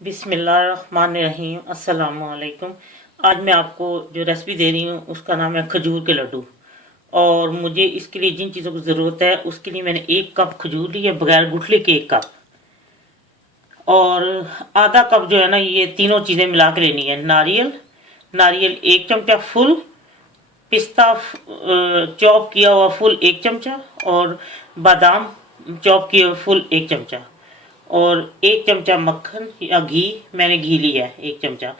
बिस्मिल्लाहिर्रहमानिर्रहीम। अस्सलाम वालेकुम। आज मैं आपको जो रेसिपी दे रही हूँ उसका नाम है खजूर के लड्डू। और मुझे इसके लिए जिन चीज़ों की ज़रूरत है उसके लिए मैंने 1 कप खजूर ली है, बगैर गुठली के 1 कप, और आधा कप जो है ना, ये तीनों चीज़ें मिला के लेनी है। नारियल नारियल 1 चमचा फुल, पिस्ता चॉप किया हुआ फुल 1 चमचा, और बादाम चॉप किए हुए फुल 1 चमचा, और 1 चमचा मक्खन या घी, मैंने घी लिया है 1 चमचा।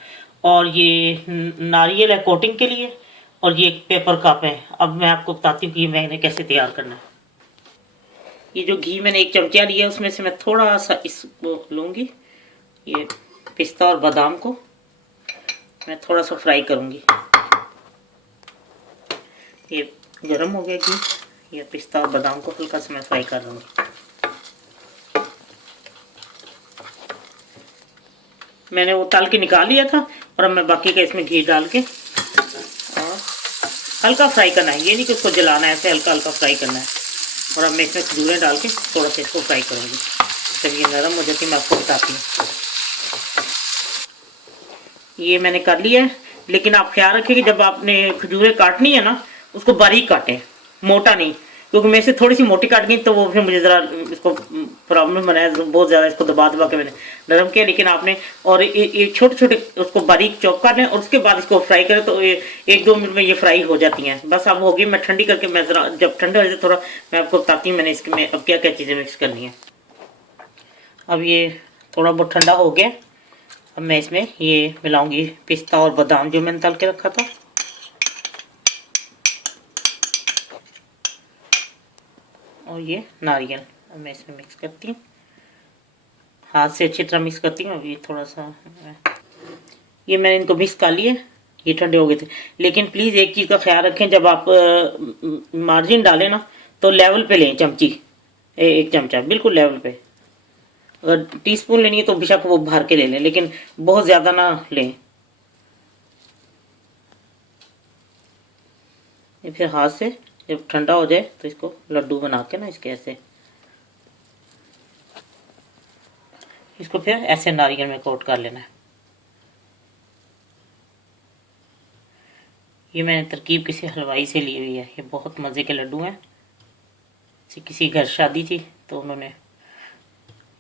और ये नारियल है कोटिंग के लिए, और ये एक पेपर कप है। अब मैं आपको बताती हूँ कि ये मैंने कैसे तैयार करना है। ये जो घी मैंने 1 चमचा लिया है उसमें से मैं थोड़ा सा इसको लूँगी, ये पिस्ता और बादाम को मैं थोड़ा सा फ्राई करूँगी। ये गर्म हो गया घी, ये पिस्ता और बादाम को हल्का सा मैं फ्राई कर लूँगी। मैंने वो तल के निकाल लिया था, और अब मैं बाकी का इसमें घी डाल के और हल्का फ्राई करना है। ये नहीं कि उसको जलाना है, ऐसे हल्का हल्का फ्राई करना है। और अब मैं इसमें खजूरें डाल के थोड़ा सा इसको फ्राई करूँगी। जब ये नरम हो जाती है मैं आपको बताती हूँ। ये मैंने कर लिया है, लेकिन आप ख्याल रखिए कि जब आपने खजूरें काटनी है ना, उसको बारीक काटें, मोटा नहीं, क्योंकि मैं इसे थोड़ी सी मोटी काट गई तो वो फिर मुझे ज़रा इसको प्रॉब्लम बनाया, बहुत ज़्यादा इसको दबा दबा के मैंने नरम किया। लेकिन आपने और ये छोटे छोटे उसको बारीक चॉप कर लें, और उसके बाद इसको फ्राई करें तो ये 1-2 मिनट में ये फ्राई हो जाती हैं। बस अब होगी, मैं ठंडी करके मैं ज़रा जब ठंडा हो जाए थोड़ा मैं आपको बताती हूँ मैंने इसके में अब क्या क्या चीज़ें मिक्स करनी है। अब ये थोड़ा बहुत ठंडा हो गया। अब मैं इसमें ये मिलाऊंगी पिस्ता और बादाम जो मैंने तल के रखा था, और ये नारियल। अब मैं इसमें मिक्स करती हूँ, हाथ से अच्छी तरह मिक्स करती हूँ। अभी थोड़ा सा ये मैंने इनको मिक्स कर लिए, ये ठंडे हो गए थे। लेकिन प्लीज़ एक चीज़ का ख्याल रखें, जब आप मार्जिन डालें ना तो लेवल पे लें चमची, 1 चमचा बिल्कुल लेवल पे। अगर टीस्पून लेनी है तो बेशक वो भर के ले लें, लेकिन बहुत ज़्यादा ना लें। ये फिर हाथ से जब ठंडा हो जाए तो इसको लड्डू बना के ना इसके ऐसे, इसको फिर ऐसे नारियल में कोट कर लेना है। ये मैंने तरकीब किसी हलवाई से ली हुई है। ये बहुत मज़े के लड्डू हैं। किसी घर शादी थी तो उन्होंने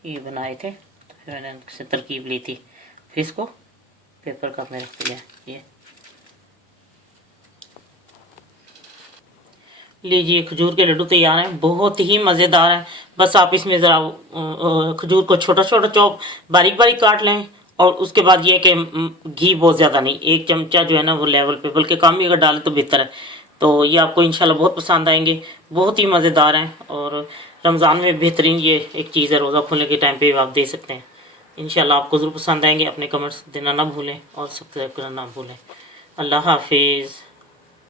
ये बनाए थे, तो फिर मैंने उनसे तरकीब ली थी। फिर इसको पेपर कप में रख दिया। ये लीजिए, खजूर के लड्डू तैयार हैं, बहुत ही मज़ेदार हैं। बस आप इसमें ज़रा खजूर को छोटा छोटा चॉप बारीक बारीक काट लें, और उसके बाद ये कि घी बहुत ज़्यादा नहीं, 1 चमचा जो है ना वो लेवल पे, बल्कि कम ही अगर डालें तो बेहतर है। तो ये आपको इंशाल्लाह बहुत पसंद आएंगे, बहुत ही मज़ेदार हैं। और रमज़ान में बेहतरीन ये एक चीज़ है, रोज़ा खोलने के टाइम पे आप दे सकते हैं। इंशाल्लाह आपको ज़रूर पसंद आएंगे। अपने कमेंट्स देना ना भूलें और सब्सक्राइब करना ना भूलें। अल्लाह हाफिज़।